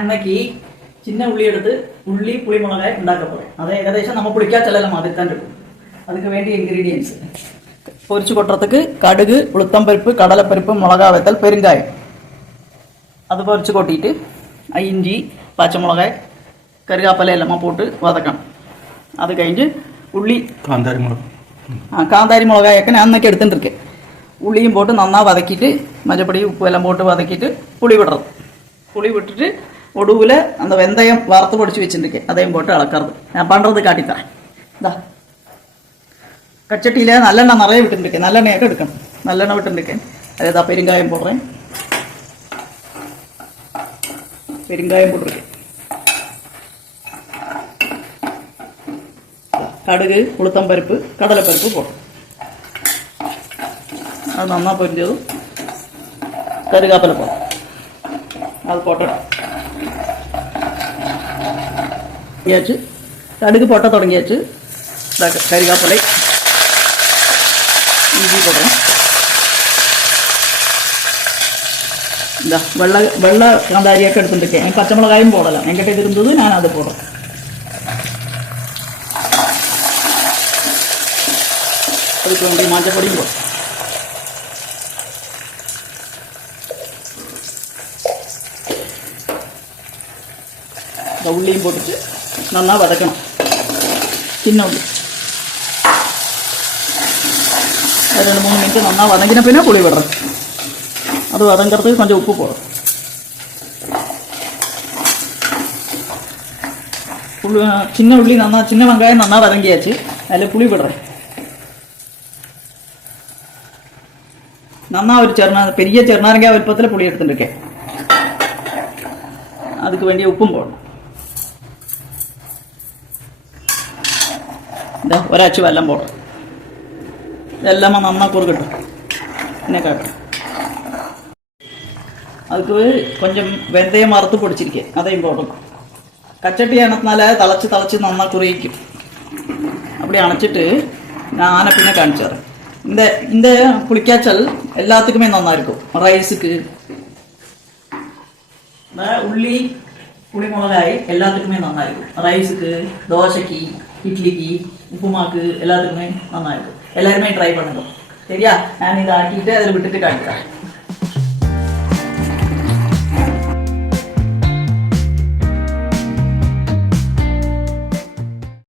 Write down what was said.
ഞാൻ ഇന്നേക്ക് ചിന്ന ഉള്ളി എടുത്ത് ഉള്ളി പുളിമുളകായി ഉണ്ടാക്കാൻ പോகிறேன். അത് ഏകദേശം നമ്മൾ പുളിക്കാച്ചെല്ലാം മാതിരി തന്നെ എടുക്കും. அதுக்கு வேண்டிய இன்கிரீடியன்ஸ் பொரிச்சு கொட்டுறதுக்கு கடுகு, உளுத்தம்பருப்பு, கடலைப்பருப்பு, மிளகா வத்தல், பெருங்காயம். அது பொரிச்சு கொட்டிட்டு இஞ்சி, பச்சை மிளகாய், கருகாப்பலை எல்லாம் போட்டு வதக்கணும். அது கழிஞ்சு உள்ளி காந்தாரி மிளகாയൊക്കെ ഞാൻ അന്നൊക്കെ എടുത്തിട്ടിരിക്കேன். ഉള്ളിയും போட்டு നന്നാ വதக்கிட்டு மஞ்சப்பொடி உப்பு எல்லாம் போட்டு வதக்கிட்டு புளி விடுறது. புளி விட்டுட்டு ஒடுவில் அந்த வெந்தயம் வறுத்து பொடிச்சு வச்சுருக்கேன். அதையும் போட்டு அளக்கிறது. நான் பண்ணுறது காட்டித்தரேன். இந்தா கச்சட்டியில் நல்லெண்ணெய் நிறைய விட்டுருக்கேன். நல்லெண்ணெயாக எடுக்கணும். நல்லெண்ணெய் விட்டுருக்கேன். அதே பெருங்காயம் போடுறேன். பெருங்காயம் போட்டிருக்கேன். கடுகு, உளுத்தம்பருப்பு, கடலைப்பருப்பு போடுறேன். அது நல்லா பொரிஞ்சதும் கருகாப்பிலை போடுறேன். அது போட்டுடும் தொடங்கியாச்சு. கடுகு போட்ட தொடங்கியாச்சு. கருகாப்பிலை, இஞ்சி போடுறேன். இந்த வெள்ளை காந்தாரியாக்க எடுத்துட்டுருக்கேன். பச்சை மிளகாயும் போடலாம். என்கிட்ட இது இருந்தது, நான் அதை போடுறேன். அதுக்கு வேண்டிய மஞ்சப்பொடியும் போடுறேன். இந்த உள்ளியும் போட்டுட்டு நல்லா வதக்கணும். சின்ன உள்ளி 2-3 மினிட் நல்லா வதங்கின பின்னா புளி விடுறேன். அது வதங்கிறதுக்கு கொஞ்சம் உப்பு போடும். சின்ன உள்ளி நல்லா, சின்ன வெங்காயம் நல்லா வதங்கியாச்சு. அதில் புளி விடுறேன். நல்லா ஒரு பெரிய ചെറുനാരങ്ങ വലുപ്പത്തിൽ പുളി എടുത്തിട്ടുஇருக்கேன். அதுக்கு வேண்டிய உப்பும் போடணும். இந்த ஒராச்சு வெல்லம் போடுறோம். எல்லாமே நல்லா குறுக்கட்டும். என்ன காட்டும். அதுக்கு கொஞ்சம் வெந்தயம் வறுத்து பொடிச்சிருக்கேன். அதையும் போடணும். கச்சட்டி அணத்தினால தளச்சு நல்லா குறைக்கும். அப்படி அணைச்சிட்டு நான் ஆன பின்ன காமிச்சாரேன். இந்த புளிக்காச்சல் எல்லாத்துக்குமே நல்லா இருக்கும். ரைஸுக்கு, உள்ளி புளிமிளகாய் எல்லாத்துக்குமே நல்லா இருக்கும். ரைஸுக்கு, தோசைக்கு, இட்லிக்கு, உப்புமாக்கு எல்லாத்துக்குமே நல்லா இருக்கும். எல்லாருமே ட்ரை பண்ணுங்க. சரியா? நான் இதை ஆக்கிட்டு அதில் விட்டுட்டு காட்டுறேன்.